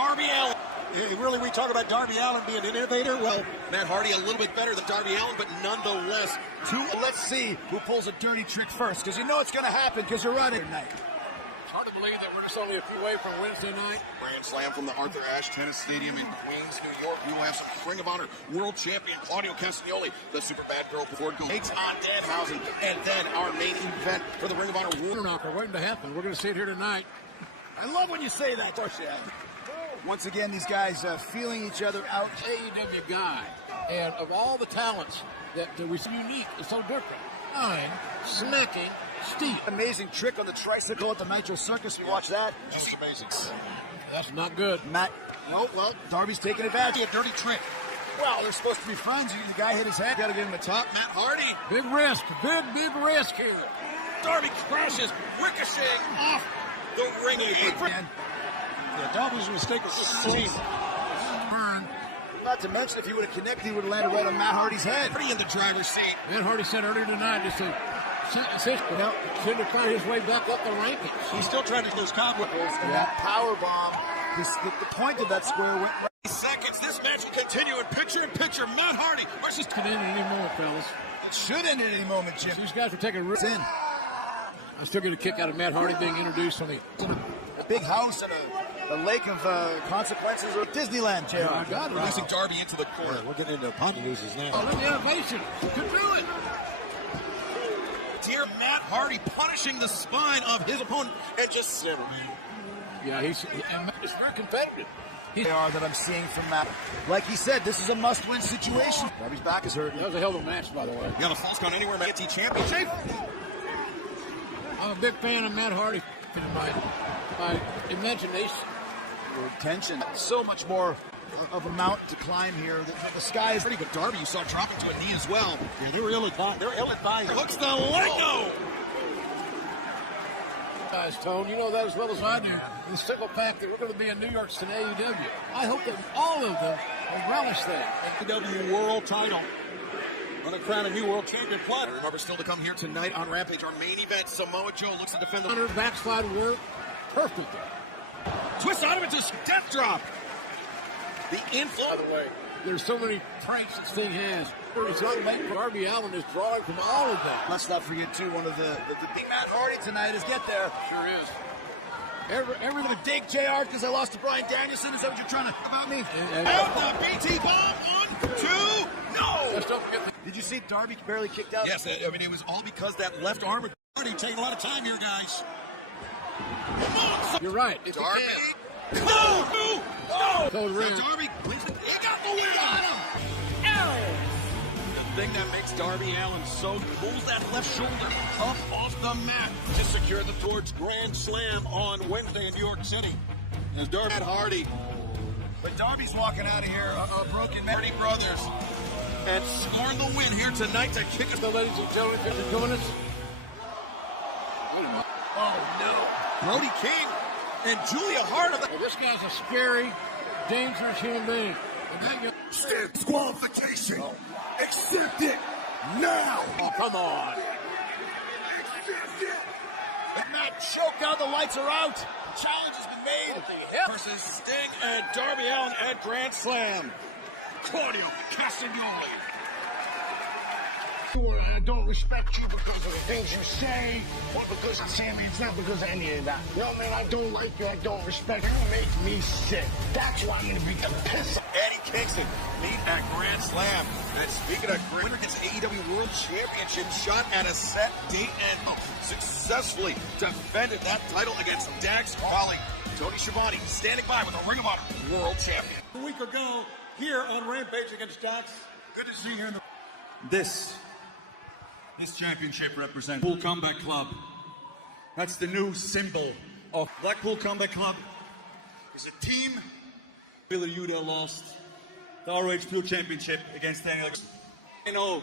Darby Allin. Really, we talk about Darby Allin being an innovator. Well, Matt Hardy a little bit better than Darby Allin, but nonetheless, let's see who pulls a dirty trick first, because you know it's going to happen because you're running tonight. It's hard to believe that we're just only a few away from Wednesday night. Grand Slam from the Arthur Ashe Tennis Stadium in Queens, New York. We will have some Ring of Honor World Champion Claudio Castagnoli, the super bad girl before it goes. Takes on Danhausen, and then our main event for the Ring of Honor World. They're waiting to happen. We're going to see it here tonight. I love when you say that, don't you? Once again, these guys feeling each other out. AEW guy, and of all the talents that was so unique and so different, I'm smacking Steve. Amazing trick on the tricycle at the Nitro Circus. You watch that? Just amazing. That's not good. Matt. Oh, well, Darby's taking advantage. A dirty trick. Well, they're supposed to be friends. The guy hit his head. Got to get him the top. Matt Hardy. Big risk. Big risk here. Darby crashes, ricocheting off the ring apron. Yeah, Darby's mistake was just clean. Not to mention, if he would have connected, he would have landed right on Matt Hardy's head. Pretty in the driver's seat. Matt Hardy said earlier tonight, just shouldn't have found his way back up the rankings. He's still trying to do his cobweb. And that power bomb, the point of that square went right. Seconds. This match will continue in picture. Matt Hardy versus. It could end at any moment, fellas. It should end at any moment, Jim. These guys are taking risks. I still get a kick out of Matt Hardy being introduced on a big house and a lake of consequences or Disneyland, JR. Oh, God, releasing Darby into the corner. We're getting into punch losers now. Oh, look at the innovation. Could do it. Dear Matt Hardy punishing the spine of his opponent and just Yeah, he's very competitive. They are that I'm seeing from Matt. Like he said, this is a must-win situation. Darby's back is hurt. That was a hell of a match, by the way. You got a false count anywhere, Matt Championship. I'm a big fan of Matt Hardy by imagination. Tension. So much more of a mount to climb here. The sky is pretty good. Darby, you saw dropping to a knee as well. Yeah, they're ill-advised. Hooks the leg go. Guys, Tone, you know that as well as I do. The simple fact that we're going to be in New York City AEW. I hope that all of them will relish that. AEW World Title. On the crown a new world champion plus. Remember, still to come here tonight on Rampage, our main event. Samoa Joe looks to defend the backslide work. Perfect. Twist out of it to death drop. The inflow. By the way, there's so many pranks this thing has. It's unlike Darby Allin is drawing from all of them. Let's not forget, too, one of the big Matt Hardy tonight is get there. Sure is. Everyone to dig JR because I lost to Bryan Danielson. Is that what you're trying to about me? Out the BT bomb. 1, 2, no. Just don't forget. Did you see Darby barely kicked out? Yes, I mean, it was all because that left arm of Darby taking a lot of time here, guys. You're right. It's Darby. No! Code ring. Darby wins it. He got the win. Got him. Ow! The thing that makes Darby Allin so pulls that left shoulder up off the mat to secure the Torch Grand Slam on Wednesday in New York City. As Darby Hardy. But Darby's walking out of here a broken man. Hardy brothers. And scoring the win here tonight to kick us. So, ladies and gentlemen, thanks for joining us. Oh, no. Brody King and Julia Hart. Well, this guy's a scary, dangerous human being. Stand disqualification. Oh. Accept it now. Oh, come on. Accept it. The match choked out. The lights are out. The challenge has been made. Versus Sting and Darby Allin at Grand Slam. Claudio Castagnoli. I don't respect you because of the things you say, or because of Sammy. It's not because of any of that. No, man, I don't like you. I don't respect you. You make me sick. That's why I'm going to beat the piss. Eddie Kingston meet at Grand Slam. And speaking of great, winner gets AEW World Championship shot at a set date and successfully defended that title against Dax Holly. Tony Schiavone standing by with a Ring of Honor World Champion. A week ago, here on Rampage against Dax. Good to see you here in the... This championship represents Blackpool Combat Club. That's the new symbol of Blackpool Combat Club. It's a team. Wheeler Yuta lost the ROH Field Championship against Daniel. I know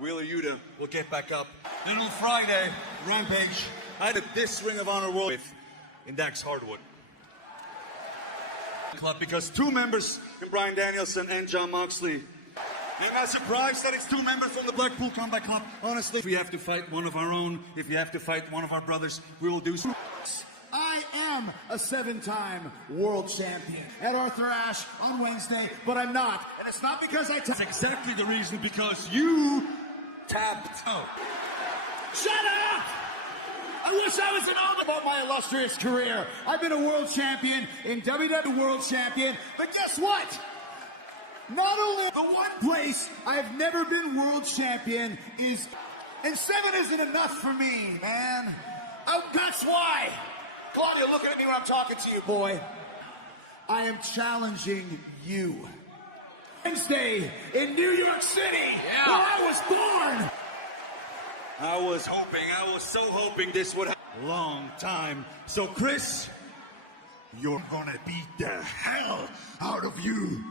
Wheeler Yuta will get back up. And on Friday, Rampage, I had this Ring of Honor World in Dax Hardwood Club because two members, Bryan Danielson and Jon Moxley. I'm not surprised that it's two members from the Blackpool Combat Club. Honestly, if we have to fight one of our own, if we have to fight one of our brothers, we will do so. I am am a 7-time world champion. At Arthur Ashe on Wednesday, but I'm not. And it's not because I That's exactly the reason, because you tapped out. Shut up! I wish I was an all about my illustrious career. I've been a world champion in WWE World Champion, but guess what? Not only the one place I've never been world champion is, and 7 isn't enough for me, man. Oh, that's why. Claudia, looking at me when I'm talking to you, boy. I am challenging you. Wednesday in New York City, where I was born. I was so hoping this would happen. Long time. So, Chris, you're gonna beat the hell out of you.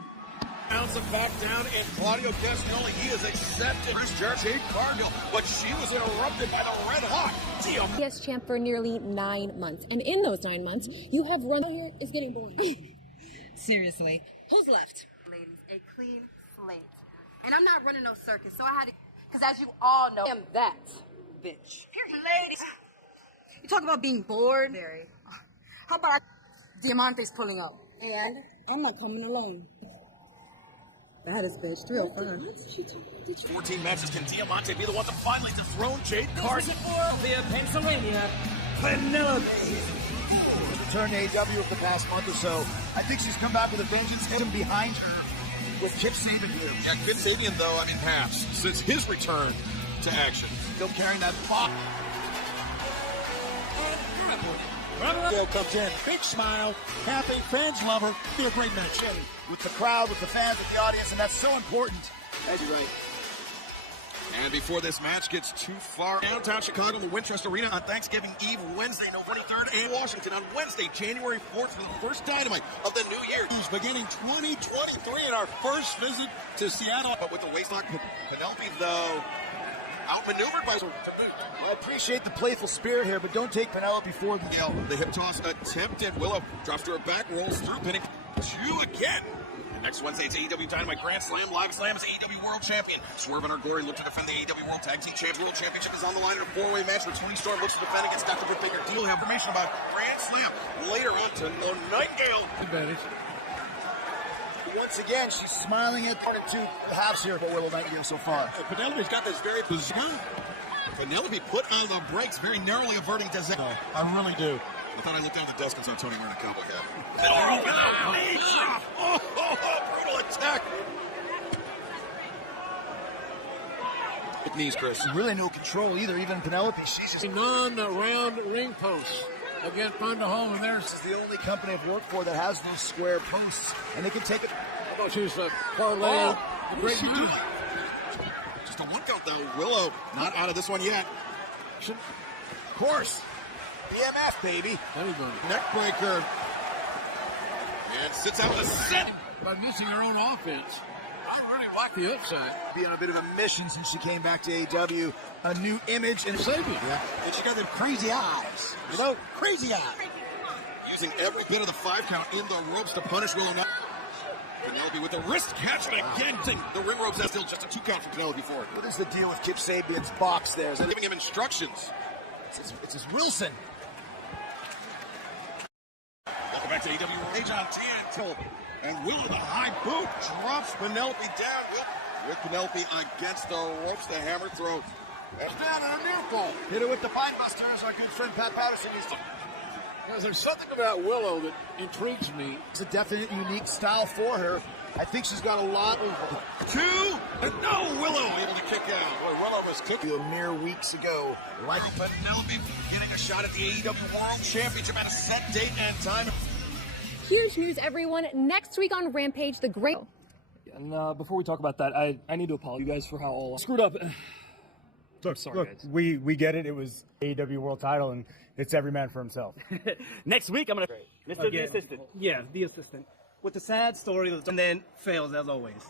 Bouncing back down, and Claudio Castagnoli, he is accepted. Chris Jade Cargill, but she was interrupted by the red hot Tia. Yes, champ for nearly 9 months. And in those 9 months, you have run out here is getting boring. Seriously. Who's left? Ladies, a clean slate. And I'm not running no circus, so I had to, because as you all know, I am that bitch. Ladies, You talk about being bored. Very. how about Diamante's pulling up? And I'm not coming alone. That is bitch. 305. 14 matches. Can Diamante be the one to finally dethrone Jade Cargill? Via Pennsylvania, Penelope. Return to AEW of the past month or so. I think she's come back with a vengeance, hit him behind her with Kip Sabian here. Yeah, Kip Sabian, though, has, since his return to action. Still carrying that box. Bill comes in, big smile, happy, fans love her. Be a great match. With the crowd, with the fans, with the audience, and that's so important. That's right. And before this match gets too far, downtown Chicago, the Winchester Arena on Thanksgiving Eve, Wednesday, November 23rd, and Washington on Wednesday, January 4th, for the first Dynamite of the new year. He's beginning 2023 in our first visit to Seattle. But with the waistlock, Penelope, though, outmaneuvered by... I appreciate the playful spirit here, but don't take Penelope forward. The hip toss attempted. Willow drops to her back, rolls through, pinning 2 again. Next Wednesday, it's AEW Dynamite Grand Slam. Live Slam is AEW World Champion. Swerve and our glory look to defend the AEW World Tag Team Champs. World Championship is on the line in a 4-way match where Tony Storm looks to defend against Dr. Britt Baker. We'll have information about Grand Slam later on to the Nightingale. Advantage. Once again, she's smiling at 1 and 2 halves here for Willow Nightingale so far. Penelope's got this very bizarre. Penelope put on the brakes, very narrowly averting disaster. I really do. I thought I looked down at the desk and saw Tony wearing a cowboy hat. Brutal attack. With knees, Chris. Really no control either, even Penelope. She's just... Non-round ring posts. Again, find a home in there. This is the only company I've worked for that has those square posts, and they can take it. I thought she was parlaying. Great move. Just a 1 count, though. Willow not out of this one yet. Of course. BMF, baby. Anybody. Neckbreaker. And sits out the set. By missing her own offense. I really like the upside. Be on a bit of a mission since she came back to AEW. A new image and Sabian. Yeah. And she got them crazy eyes. You know, crazy eyes. Using every bit of the 5 count in the ropes to punish Willow. Penelope with the wrist catch again. The ring ropes, that's still just a 2 count for Penelope Ford. What is the deal with Kip Sabian's box there? They're giving him instructions. It's his Wilson. Welcome back to AEW Rampage on TNT. And Willow, the high boot, drops Penelope down. With Penelope against the ropes, the hammer throw. That's down in a near fall. Hit it with the Spinebuster, as our good friend Pat Patterson used to. There's something about Willow that intrigues me. It's a definite unique style for her. I think she's got a lot of... 2, and no, Willow able to kick out. Boy, Willow was cooking a mere weeks ago. Like Penelope getting a shot at the AEW World Championship at a set date and time. Huge news, everyone. Next week on Rampage, the great... And before we talk about that, I need to apologize you guys for how all screwed up. Look, sorry, guys. We get it. It was AEW World Title, and it's every man for himself. Next week, I'm gonna Mr. The assistant. Yeah, the assistant. With the sad story, and then fails as always.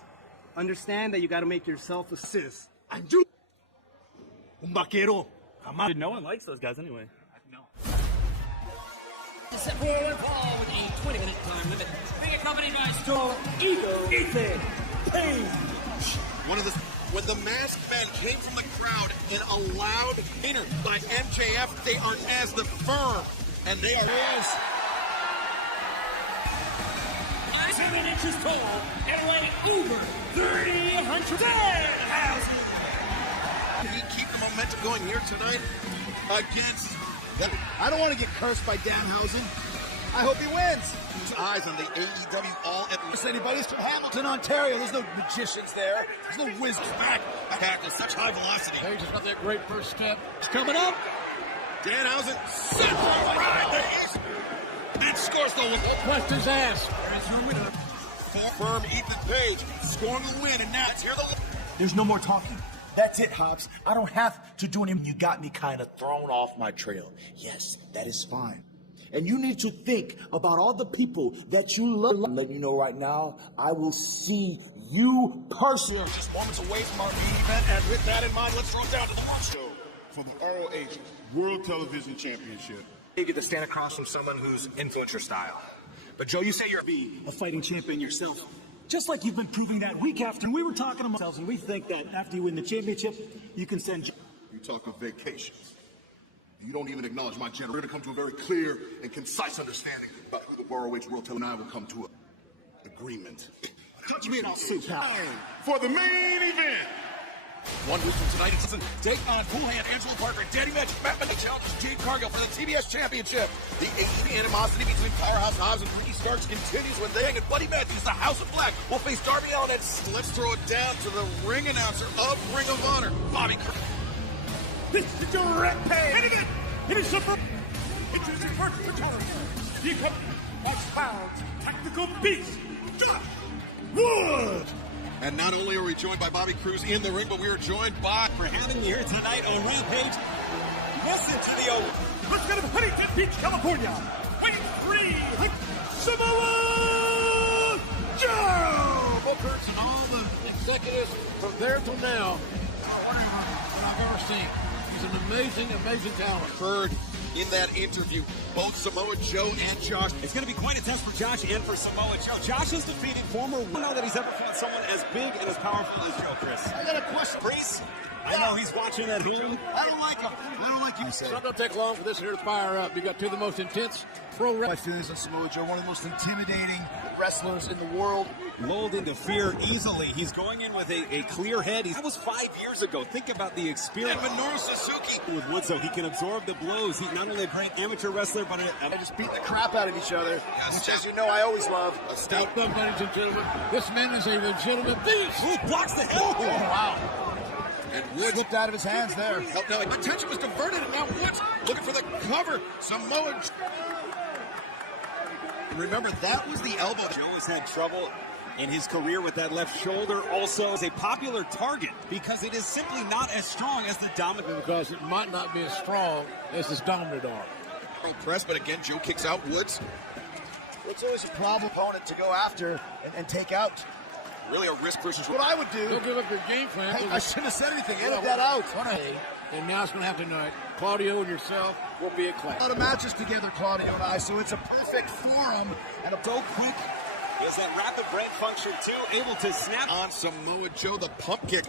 Understand that you got to make yourself a sis. And you, un vaquero. Dude, no one likes those guys anyway. No. With a 20-minute time limit. Being accompanied by Storm, Ethan Page. When the masked men came from the crowd and allowed dinner by MJF, they are as the firm, and they are as inches tall and weigh over 300 pounds. Can he keep the momentum going here tonight against... I don't want to get cursed by Danhausen. I hope he wins. Eyes on the AEW All-Atlantic. Anybody's from Hamilton, Ontario. There's no magicians there. There's no wizards. Back with such high velocity. Page has got that great first step. It's coming up. Danhausen sets the ride there. And scores the win. Pressed his ass. Firm Ethan Page scoring the win, and now it's here the... There's no more talking. That's it, Hobbs. I don't have to do anything. You got me kind of thrown off my trail. Yes, that is fine. And you need to think about all the people that you love. I'm letting you know right now, I will see you personally. Just moments away from our main event, and with that in mind, let's throw it down to the watch show for the ROH World Television Championship. You get to stand across from someone who's influenced your style. But Joe, you say you're a fighting champion yourself. Just like you've been proving that week after. We were talking to ourselves, and we think that after you win the championship, you can send... You talk of vacations. You don't even acknowledge my general. We're going to come to a very clear and concise understanding about who the ROH World Television and I will come to an agreement. Touch me and I'll see, pal. For the main event. 1 week from tonight, it's take on Cool Hand, Angelo Parker, and Danny Magic. Matt Mendy challenges Jade Cargill for the TBS Championship. The AEW animosity between Powerhouse Hobbs and Ricky Starks continues when they and Buddy Matthews, the House of Black, will face Darby Allin. Let's throw it down to the ring announcer of Ring of Honor, Bobby Cr... This is your Rampage. It is super. It is your first challenger. The pounds tactical beast, Josh Wood. And not only are we joined by Bobby Cruz in the ring, but we are joined by... For having you here tonight on Rampage, listen to the old... Let's go to Huntington Beach, California. Weighing 3, Samoa Joe! Bookers and all the executives from there till now, I've ever seen. He's an amazing, amazing talent. Heard in that interview, both Samoa Joe and Josh. It's going to be quite a test for Josh and for Samoa Joe. Josh has defeated former... I don't know that he's ever fought someone as big and as powerful as Joe, Chris. I got a question. Priest, I know he's watching at home. I don't like him. I don't like him. It's not going to take long for this here to fire up. You got two of the most intense pro wrestlers. My feelings on Samoa Joe, one of the most intimidating wrestlers in the world. Lulled into fear easily. He's going in with a clear head. That was 5 years ago. Think about the experience. And Minoru Suzuki. With Wood, so he can absorb the blows. He's not only a great amateur wrestler, but they just beat the crap out of each other. Which, as you know, I always love. A stout up, ladies and gentlemen. This man is a legitimate beast. Who blocks the head? Oh, wow. And Woods slipped out of his hands there. No, attention was diverted, and now Woods looking for the cover. Samoa. Remember, that was the elbow. Joe has had trouble in his career with that left shoulder. Also is a popular target because it is simply not as strong as the dominant. Because it might not be as strong as his dominant arm. Press, but again, Joe kicks out Woods. It's always a problem opponent to go after and take out. Really a risk versus what I would do. Don't give up your game plan. Hey, I shouldn't have said anything. Edit that out. And now it's going to happen tonight. Claudio and yourself will be a clash. A lot of matches together, Claudio and I, so it's a perfect forum. And so quick. He has that rapid breath function, too, able to snap on Samoa Joe, the pump kick.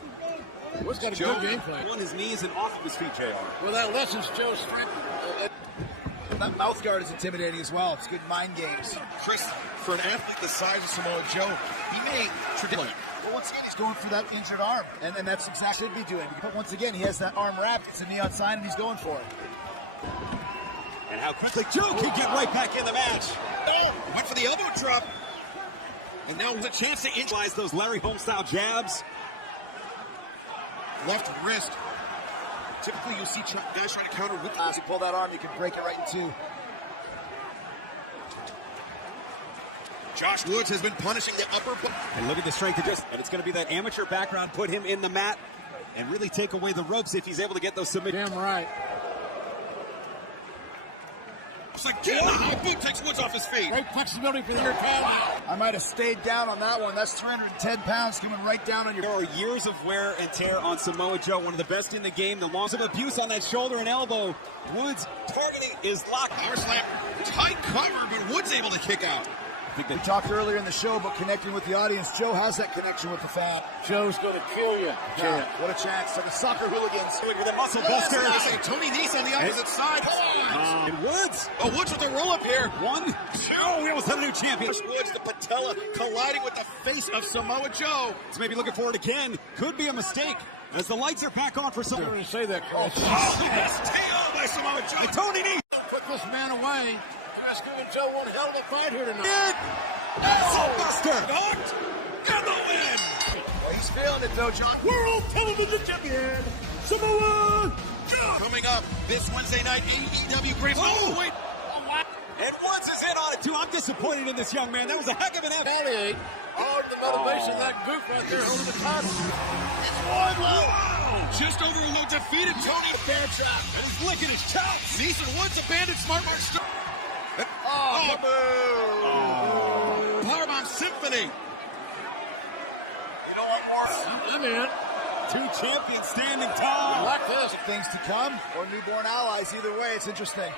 What's got a good game plan? On his knees and off of his feet, JR. Well, that lessens Joe's strength. That mouth guard is intimidating as well. It's good mind games. Chris, for an athlete the size of Samoa Joe, he may traditionally. But once again, he's going for that injured arm, and that's exactly what he'd be doing. But once again, he has that arm wrapped. It's a neon sign, and he's going for it. And how quickly Joe can get right back in the match. Oh, went for the elbow drop. And now with a chance to utilize those Larry Holmes-style jabs. Left wrist. Typically, you'll see guys trying to counter with as you pull that arm, you can break it right in two. Josh Woods has been punishing the upper... And look at the strength of this. And it's going to be that amateur background, put him in the mat, and really take away the ropes if he's able to get those submissions. Damn right. It's like, damn, the high boot takes Woods off his feet. Great flexibility for the pad. Wow. I might have stayed down on that one. That's 310 pounds coming right down on your... There are years of wear and tear on Samoa Joe, one of the best in the game. The loss of abuse on that shoulder and elbow. Woods targeting is locked. Power slam, tight cover, but Woods able to kick out. think We talked earlier in the show about connecting with the audience. Joe has that connection with the fan. Joe's going to kill you. Yeah, what a chance. So the soccer hooligans. with a muscle buster. Tony Nese on the opposite side. And Woods. Oh, Woods with a roll-up here. 1, 2. Oh, we almost had a new champion. Woods, the patella colliding with the face of Samoa Joe. It's maybe looking for it again. Could be a mistake. As the lights are back on for some. I'm going to say that. Oh, STO by Samoa Joe. And Tony Nese. Put this man away. Let's give him Joe one hell of a fight here tonight. Buster. Knocked. Got the win. Oh, he's feeling it though, John. World Television Champion, Samoa Joe. Coming up this Wednesday night, AEW Great. Oh, wait. And Woods is in on it, too. I'm disappointed in this young man. That was a heck of an effort. Retaliate. Oh, the motivation of that goof right there holding the title. Just overlooked, defeated Tony Bear Trap. And he's licking his chops. Neeson Woods abandoned Smart Mark. Powerbomb Symphony. I'm in. 2 champions standing I tall. like this. Things to come or newborn allies. Either way, it's interesting.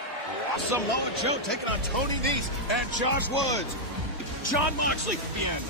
Samoa Joe taking on Tony Nese and Josh Woods. John Moxley, the end.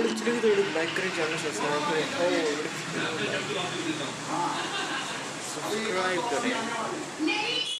വിളിച്ചിട്ട് ഭയങ്കര chances subscribe to me.